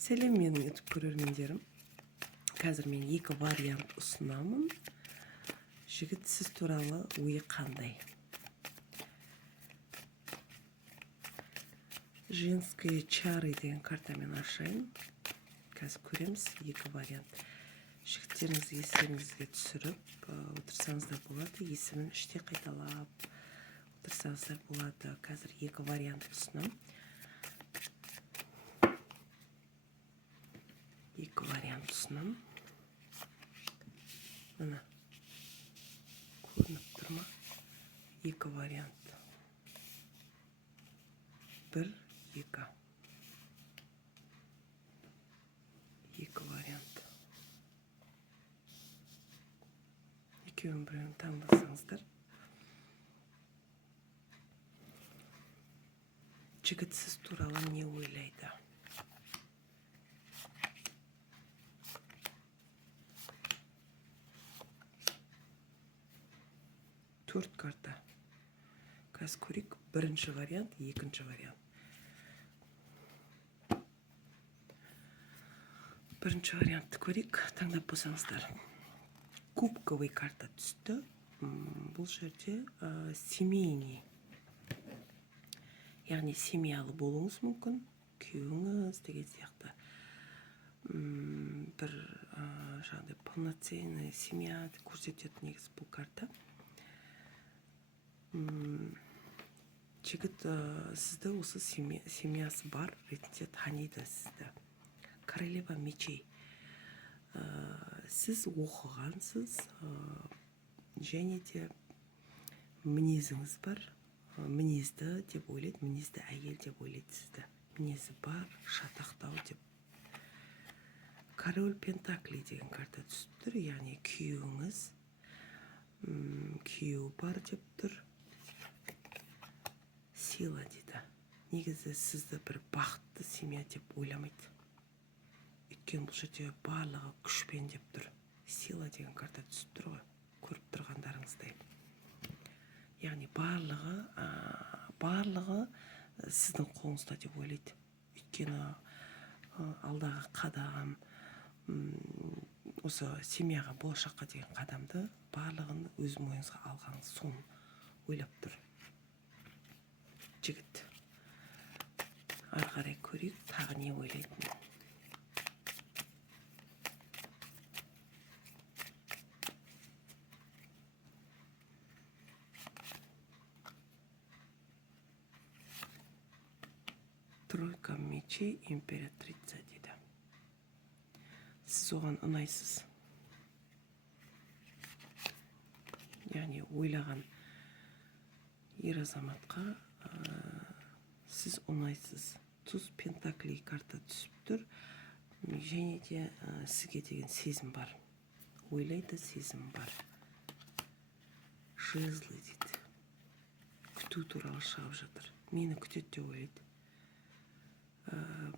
Сәлем менің YouTube көрермендерім. Қазір мен екі вариант ұсынамын. Жігіт, сіз туралы ойы қандай? Женские чары деген картамен ашайын. Қазір көреміз екі вариант. Жігіттеріңізді естеріңізге түсіріп отырсаңыздар болады. Есімін іште қайталап отырсаңыздар болады. Қазір екі вариант ұсынамын. Екі вариант ұсынамын. Мына көрініп тұр ма? Екі вариант. Бір, екі. Екі вариант. Екеуін біреуін таңдасаңыздар. Жігіт сіз туралы не ойлайды? Төрт карта. Қазір көрейік. Бірінші вариант, екінші вариант. Бірінші вариантты көрейік. Таңдап болсаңыздар. Кубковый карта түсті. Бұл жерде семейный. Яғни семьялы болуыңыз мүмкін. Күйеуіңіз деген сияқты. Бір жаңағыдай полноценный семья көрсететін негізі бұл карта. Жігіт сізді осы семьясы бар ретінде таниды сізді. Королева мечей. Сіз оқығансыз, және де мінезіңіз бар. Мінезді деп ойлайды, мінезді әйел деп ойлайды сізді. Мінезі бар, шатақтау деп. Король Пентакли деген карта түсіп тұр, яғни күйеуіңіз, күйеу бар деп тұр. Сила дейді. Негізі сізді бір бақытты семья деп ойламайды. Өйткені бұл жерде барлығы күшпен деп тұр. Сила деген карта түсіп тұр ғой, көріп тұрғандарыңыздай. Яғни барлығы сіздің қолыңызда деп ойлайды. Өйткені алдағы қадам, осы семьяға, болашаққа деген қадамды барлығын өз мойныңызға алғаныңыз соны ойлап тұр. Жігіт. Ары қарай көрейік, тағы не ойлайтын. Тройка мечей, императрица дейді. Сіз оған ұнайсыз. Яғни ойлаған ер азаматқа сіз ұнайсыз. Туз Пентакли карта түсіп тұр. Және де сізге деген сезім бар. Ойлайды, сезім бар. Жезлы дейді. Күту туралы шығып жатыр. Мені күтеді деп ойлайды.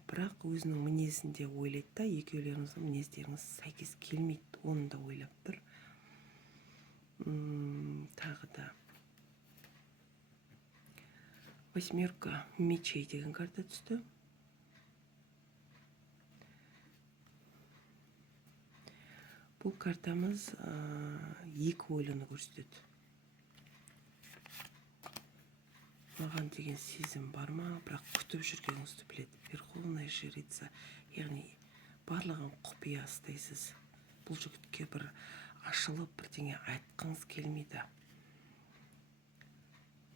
Бірақ өзінің мінезінде ойлайды да, екеулеріңіздің мінездеріңіз сәйкес келмейді. Оны да ойлап тұр. Тағы да восьмерка мечей деген карта түсті. Бұл картамыз екі ойлыны көрсетеді. Маған деген сезім бар ма, бірақ күтіп жүргеніңізді біледі. Верховная жрица, яғни барлығын құпия ұстайсыз. Бұл жігітке бір ашылып бірдеңе айтқыңыз келмейді.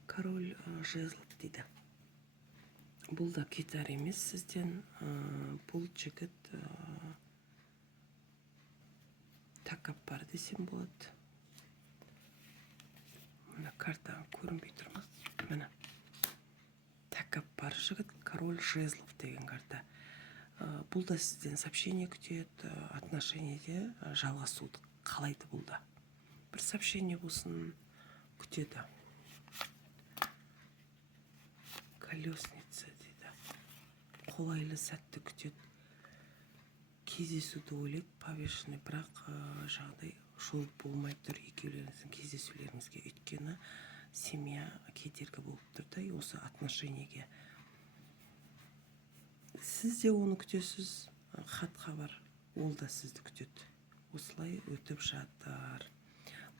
Король жезлов дейді. Бұл да кетар емес сізден. Бұл жігіт тәкаппар десем болады. Мына карта көрінбей тұр ма? Мына тәкаппар жігіт, король жезлов деген карта. Бұл да сізден сообщение күтеді, отношениеде жалғасуды қалайды бұл да. Бір сообщение болсын күтеді. Колесница дейді. Қолайлы сәтті күтеді. Кездесуді ойлайды, повешенный, бірақ жағдай жол болмай тұр екеулеріңіздің кездесулеріңізге. Өйткені семья кедергі болып тұр да, осы отношениеге. Сіз де оны күтесіз, хат хабар ол да сізді күтеді. Осылай өтіп жатыр.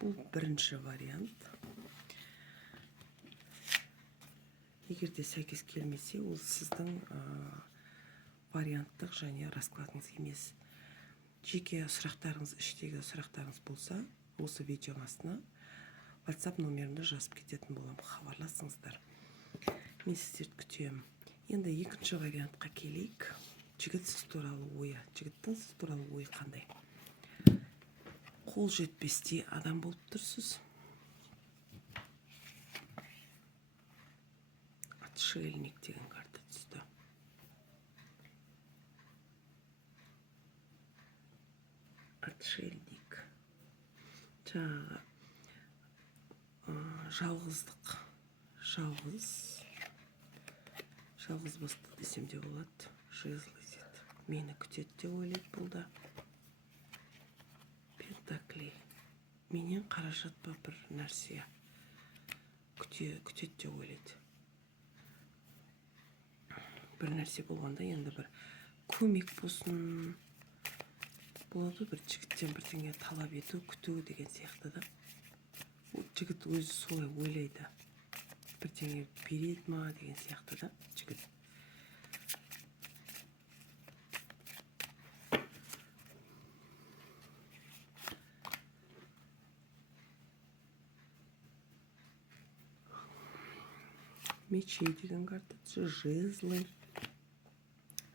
Бұл бірінші вариант. Егер де сәйкес келмесе, ол сіздің варианттық және раскладыңыз емес. Жеке сұрақтарыңыз, іштегі сұрақтарыңыз болса, осы видеоның астына WhatsApp номерімді жазып кететін боламын. Хабарласыңыздар. Мен сіздерді күтемін. Енді екінші вариантқа келейік. Жігіт сіз туралы ойы. Жігіттің сіз туралы ойы қандай? Қол жетпестей адам болып тұрсыз. Отшельник деген карта түсті. Отшельник. Жаңағы жалғыздық. Жалғыз басты десем де болады. Жезлы деді. Мені күтеді деп ойлайды бұл да. Пентаклей. Менен қаражат па бір нәрсе күтеді деп ойлайды. Бір нәрсе болғанда енді бір көмек болсын, болады бір жігіттен бірдеңе талап ету, күту деген сияқты да. Жігіт өзі солай ойлайды. Бірдеңе береді ма деген сияқты да жігіт. Мечей деген карта түсі, жезлы,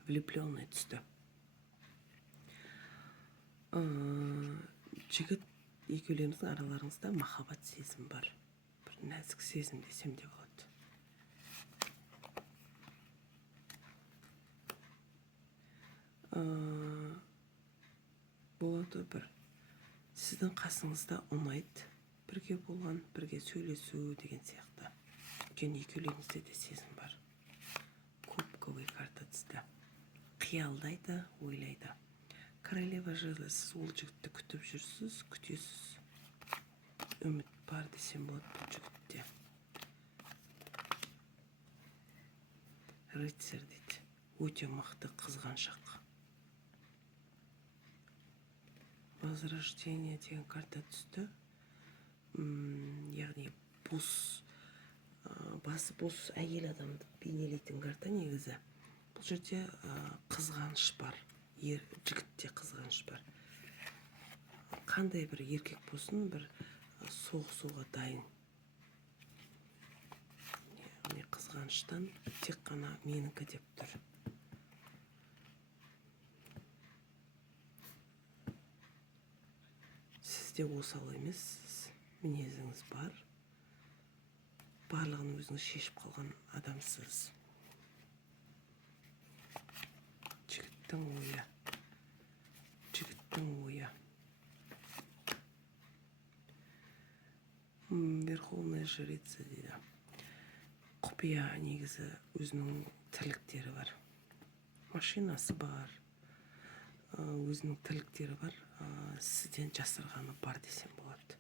влюбленный түсті. Жігіт, екеулеріңіздің араларыңызда махаббат сезім бар. Бір нәзік сезім десем де болады. Болады бір сіздің қасыңызда ұнайды. Бірге болған, бірге сөйлесу деген сияқты. Өйткені екеулеріңізде де сезім бар. Кубковый карта түсті. Қиялдайды, ойлайды. Королева жезлы, сіз ол жігітті күтіп жүрсіз, күтесіз. Үміт бар десем болады бұл жігітте. Рыцарь дейді. Өте мықты, қызғаншақ. Возрождение деген карта түсті. Яғни басы бос әйел адамды бейнелейтін карта негізі. Бұл жерде қызғаныш бар. Жігітте қызғаныш бар. Қандай бір еркек болсын, бір соғысуға дайын. Яғни қызғаныштан тек қана менікі деп тұр. Сізде осал емессіз, мінезіңіз бар. Барлығын өзіңіз шешіп қалған адамсыз. Жігіттің ойы. Верховная жрица дейді. Құпия негізі өзінің тірліктері бар. Машинасы бар. Өзінің тірліктері бар. Сізден жасырғаны бар десем болады.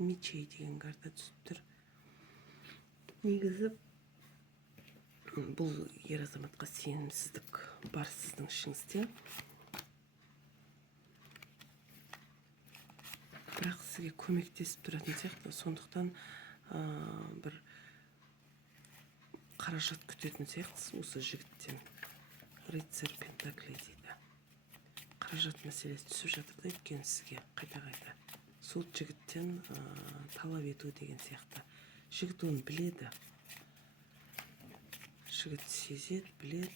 Мечей деген карта түсіп тұр. Негізі бұл ер азаматқа сенімсіздік бар сіздің ішіңізде. Бірақ сізге көмектесіп тұратын сияқты, сондықтан бір қаражат күтетін сияқтысыз осы жігіттен. Рыцарь пентаклей дейді. Қаражат мәселесі түсіп жатыр да, өйткені сізге қайта-қайта. Сол жігіттен талап ету деген сияқты. Жігіт оны біледі. Жігіт сезеді, біледі,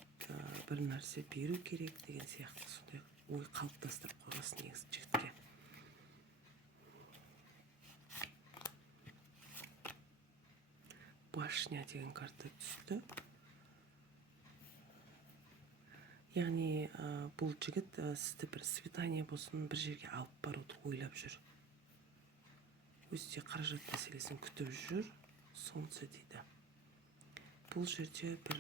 бір нәрсе беру керек деген сияқты. Сондай ой қалыптастырып қойғасын негізі жігітке. Башня деген карта түсті. Яғни бұл жігіт сізді бір свидание болсын, бір жерге алып баруды ойлап жүр. Өзі қаражат мәселесін күтіп жүр, сонысы дейді. Бұл жерде бір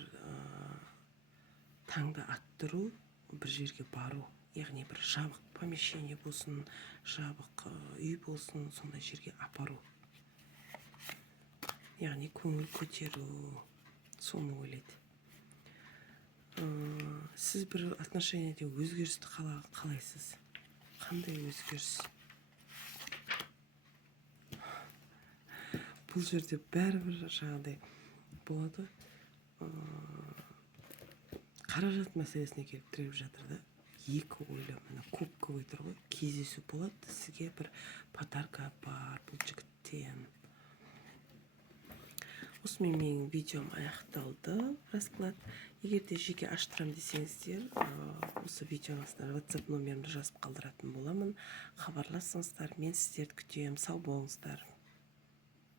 таңды аттыру, бір жерге бару. Яғни бір жабық помещение болсын, жабық үй болсын, сондай жерге апару. Яғни көңіл көтеру, соны ойлайды. сіз бір отношениеде өзгерісті қалайсыз? Қандай өзгеріс? Бұл жерде бәрібір жаңағыдай болады. Қаражат мәселесіне келіп тіреліп жатыр да. Екі ойлы, міне кубка ой тұр ғой. Кездесу болады, сізге бір подарка бар бұл жігіттен. Осымен менің видеом аяқталды. Расклад. Егер де жеке аштырам десеңіздер, осы видеоның астына WhatsApp номерімді жазып қалдыратын боламын. Хабарласыңыздар, мен сіздерді күтемін. Сау болыңыздар.